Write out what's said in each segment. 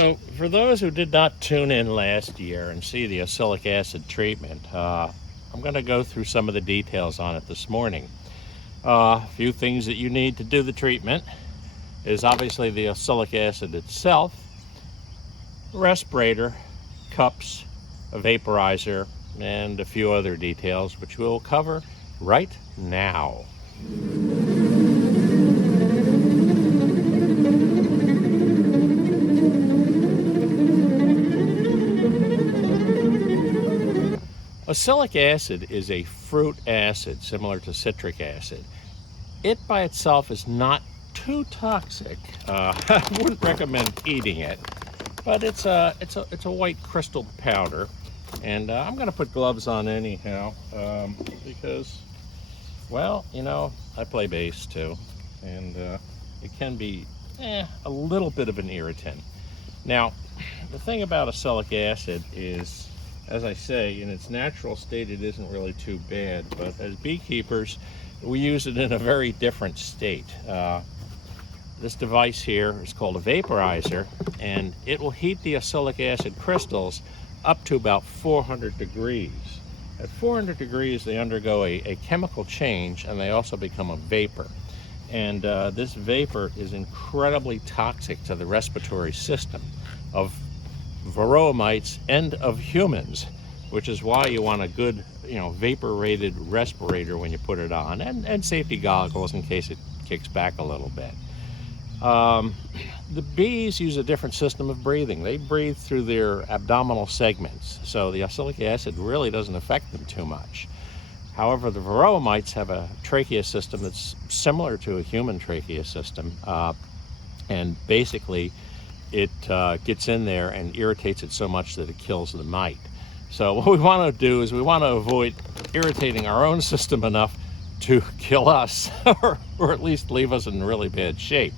So for those who did not tune in last year and see the oxalic acid treatment, I'm going to go through some of the details on it this morning. A few things that you need to do the treatment is obviously the oxalic acid itself, respirator, cups, a vaporizer, and a few other details which we'll cover right now. Oxalic acid is a fruit acid similar to citric acid. It by itself is not too toxic. I wouldn't recommend eating it, but it's a white crystal powder, and I'm going to put gloves on anyhow because, well, you know, I play bass too, and it can be a little bit of an irritant. Now, the thing about oxalic acid is, as I say, in its natural state, it isn't really too bad, but as beekeepers, we use it in a very different state. This device here is called a vaporizer, and it will heat the oxalic acid crystals up to about 400 degrees. At 400 degrees, they undergo a chemical change, and they also become a vapor. And this vapor is incredibly toxic to the respiratory system of varroa mites and of humans, which is why you want a good, vapor rated respirator when you put it on, and safety goggles in case it kicks back a little bit. The bees use a different system of breathing. They breathe through their abdominal segments, so the oxalic acid really doesn't affect them too much. However, the varroa mites have a trachea system that's similar to a human trachea system, and basically it gets in there and irritates it so much that it kills the mite. So what we want to do is we want to avoid irritating our own system enough to kill us or at least leave us in really bad shape.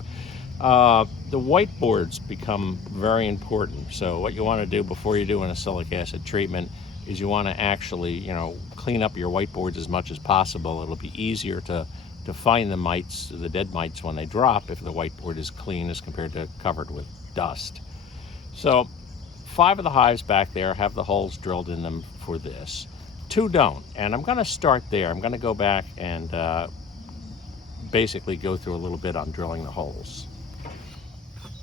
The whiteboards become very important. So what you want to do before you do an oxalic acid treatment is you want to actually, clean up your whiteboards as much as possible. It'll be easier to find the mites, the dead mites, when they drop if the whiteboard is clean as compared to covered with dust. So 5 of the hives back there have the holes drilled in them for this. 2 don't, and I'm going to start there. I'm going to go back and basically go through a little bit on drilling the holes.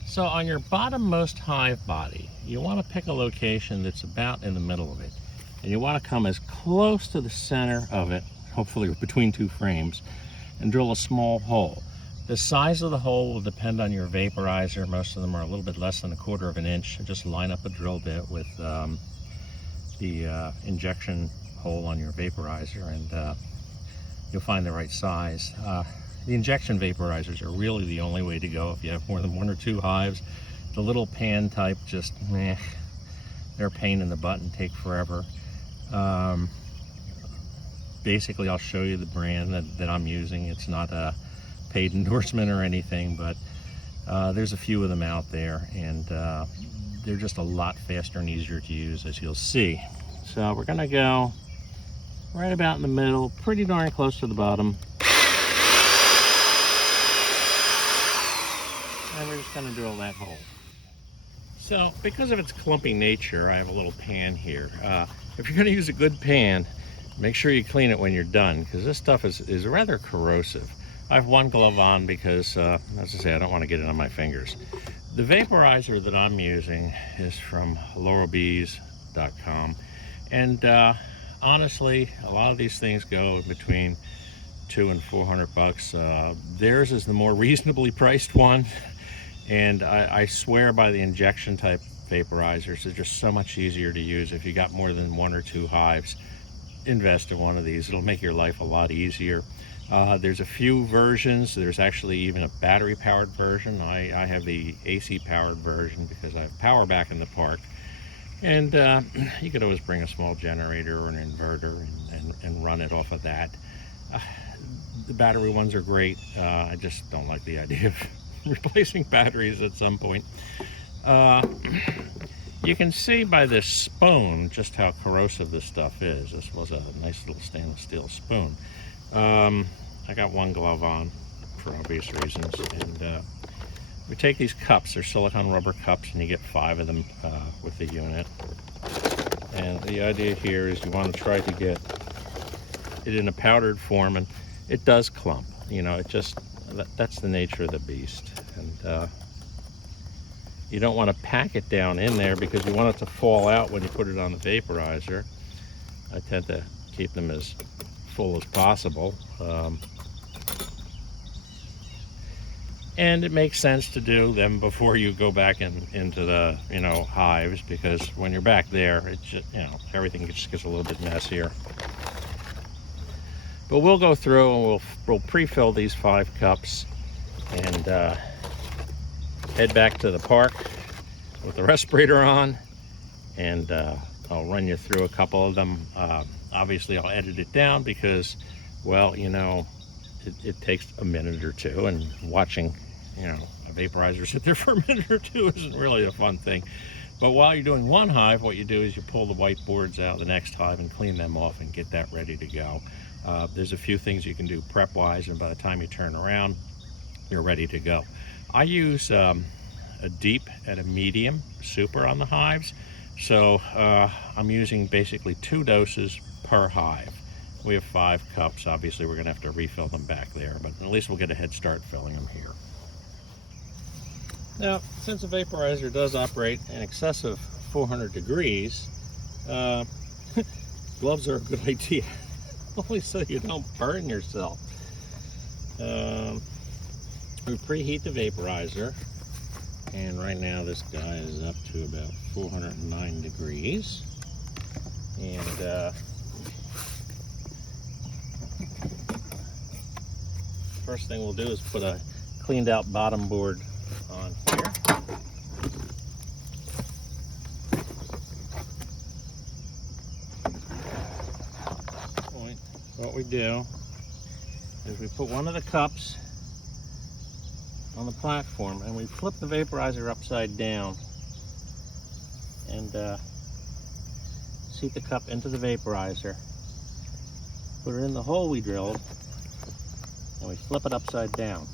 So on your bottommost hive body, you want to pick a location that's about in the middle of it, and you want to come as close to the center of it, hopefully between 2 frames, and drill a small hole. The size of the hole will depend on your vaporizer. Most of them are a little bit less than 1/4 of an inch. Just line up a drill bit with the injection hole on your vaporizer, and you'll find the right size. The injection vaporizers are really the only way to go if you have more than 1 or 2 hives. The little pan type, just they're a pain in the butt and take forever. Basically, I'll show you the brand that I'm using. It's not a paid endorsement or anything, but there's a few of them out there, and they're just a lot faster and easier to use, as you'll see. So we're gonna go right about in the middle, pretty darn close to the bottom, and we're just gonna drill that hole. So because of its clumpy nature, I have a little pan here. If you're gonna use a good pan, make sure you clean it when you're done, because this stuff is rather corrosive. I have 1 glove on because, as I say, I don't want to get it on my fingers. The vaporizer that I'm using is from laurelbees.com, and honestly, a lot of these things go between $200 and $400. Theirs is the more reasonably priced one, and I swear by the injection type vaporizers. They're just so much easier to use. If you got more than 1 or 2 hives, invest in one of these. It'll make your life a lot easier. There's a few versions. There's actually even a battery powered version. I have the AC powered version because I have power back in the park, and you could always bring a small generator or an inverter and run it off of that. The battery ones are great. I just don't like the idea of replacing batteries at some point. You can see by this spoon just how corrosive this stuff is. This was a nice little stainless steel spoon. I got 1 glove on for obvious reasons, and we take these cups, they're silicone rubber cups, and you get 5 of them with the unit. And the idea here is you want to try to get it in a powdered form, and it does clump. You know, that's the nature of the beast. And you don't want to pack it down in there because you want it to fall out when you put it on the vaporizer. I tend to keep them as full as possible. And it makes sense to do them before you go back into the, you know, hives, because when you're back there, it's just, you know, everything just gets a little bit messier. But we'll go through and we'll pre-fill these 5 cups and head back to the park with the respirator on, and I'll run you through a couple of them. Obviously I'll edit it down because, well, you know, it takes a minute or two, and watching, you know, a vaporizer sit there for a minute or two isn't really a fun thing. But while you're doing one hive, what you do is you pull the whiteboards out of the next hive and clean them off and get that ready to go. There's a few things you can do prep wise, and by the time you turn around, you're ready to go. I use a deep and a medium super on the hives, so I'm using basically 2 doses per hive. We have 5 cups. Obviously we're going to have to refill them back there, but at least we'll get a head start filling them here. Now, since the vaporizer does operate in excess of 400 degrees, gloves are a good idea, only so you don't burn yourself. We preheat the vaporizer, and right now this guy is up to about 409 degrees. And first thing we'll do is put a cleaned out bottom board on here. What we do is we put one of the cups on the platform and we flip the vaporizer upside down and seat the cup into the vaporizer, put it in the hole we drilled, and we flip it upside down.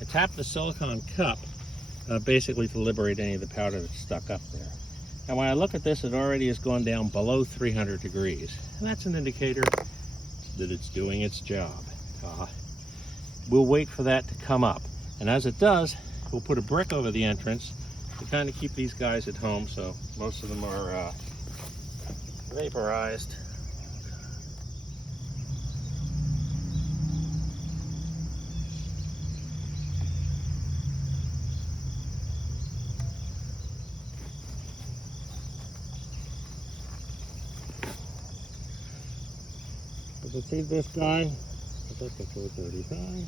I tap the silicone cup basically to liberate any of the powder that's stuck up there. And when I look at this, it already has gone down below 300 degrees. And that's an indicator that it's doing its job. We'll wait for that to come up. And as it does, we'll put a brick over the entrance to kind of keep these guys at home, so most of them are vaporized. You can see this guy, it's up to 435.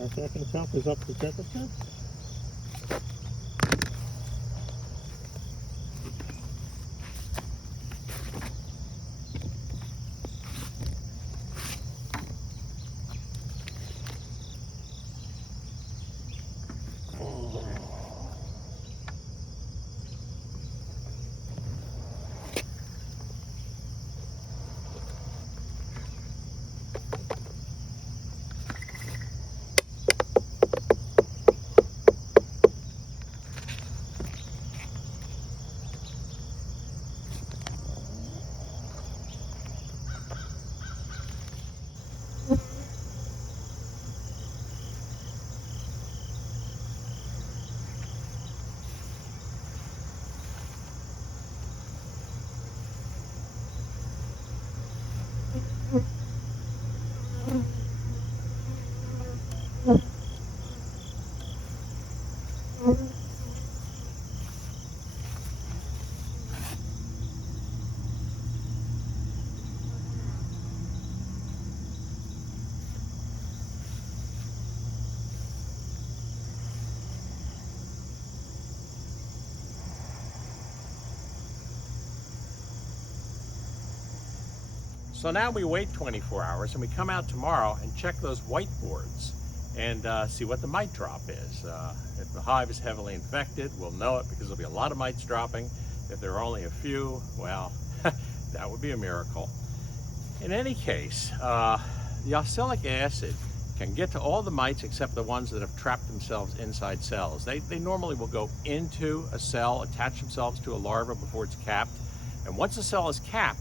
Our second cup is up to temperature. So now we wait 24 hours and we come out tomorrow and check those whiteboards and see what the mite drop is. If the hive is heavily infected, we'll know it because there'll be a lot of mites dropping. If there are only a few, well, that would be a miracle. In any case, the oxalic acid can get to all the mites except the ones that have trapped themselves inside cells. They normally will go into a cell, attach themselves to a larva before it's capped. And once the cell is capped,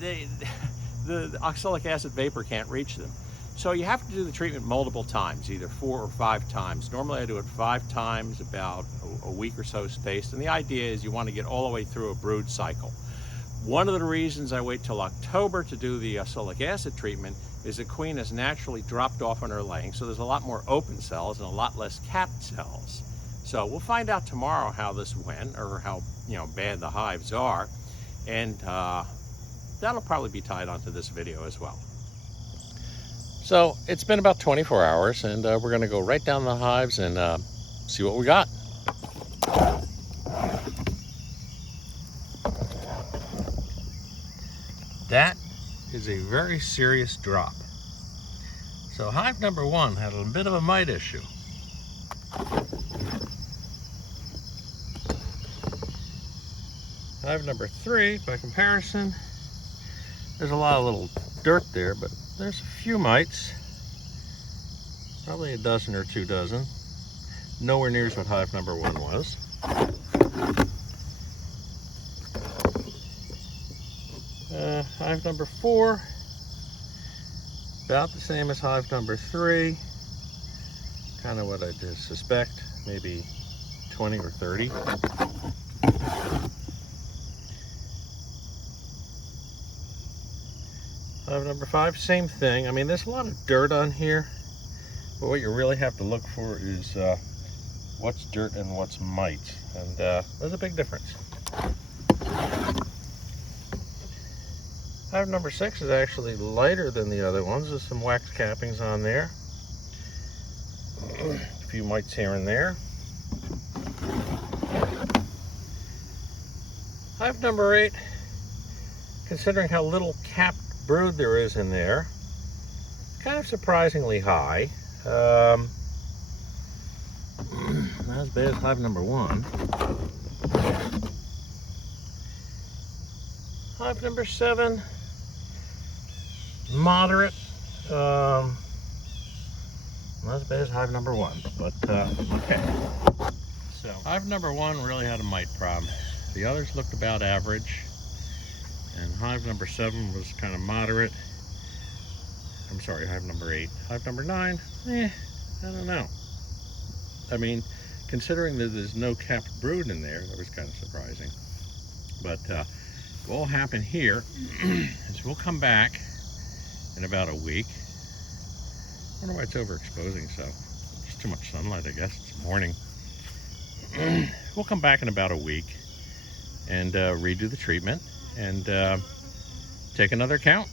the oxalic acid vapor can't reach them. So you have to do the treatment multiple times, either 4 or 5 times. Normally I do it 5 times, about a week or so spaced. And the idea is you want to get all the way through a brood cycle. One of the reasons I wait till October to do the oxalic acid treatment is the queen has naturally dropped off on her laying, so there's a lot more open cells and a lot less capped cells. So we'll find out tomorrow how this went, or how bad the hives are, and that'll probably be tied onto this video as well. So it's been about 24 hours, and we're going to go right down the hives and see what we got. That is a very serious drop. So hive number 1 had a bit of a mite issue. Hive number 3, by comparison, there's a lot of little dirt there, but there's a few mites, probably a dozen or 2 dozen. Nowhere near what hive number 1 was. Hive number 4, about the same as hive number 3. Kind of what I just suspect, maybe 20 or 30. Hive number 5, same thing. I mean, there's a lot of dirt on here, but what you really have to look for is what's dirt and what's mites, and there's a big difference. Hive number 6 is actually lighter than the other ones. There's some wax cappings on there. A few mites here and there. Hive number 8, considering how little capped brood there is in there, kind of surprisingly high. Not as bad as hive number 1. Hive number 7, moderate. Not as bad as hive number 1, but okay. So hive number 1 really had a mite problem. The others looked about average, and hive number 7 was kind of moderate. I'm sorry, hive number 8. Hive number 9, I don't know. I mean, considering that there's no capped brood in there, that was kind of surprising. But what will happen here is we'll come back in about a week. I wonder why it's overexposing, so it's too much sunlight, I guess. It's morning. We'll come back in about a week and redo the treatment and take another count.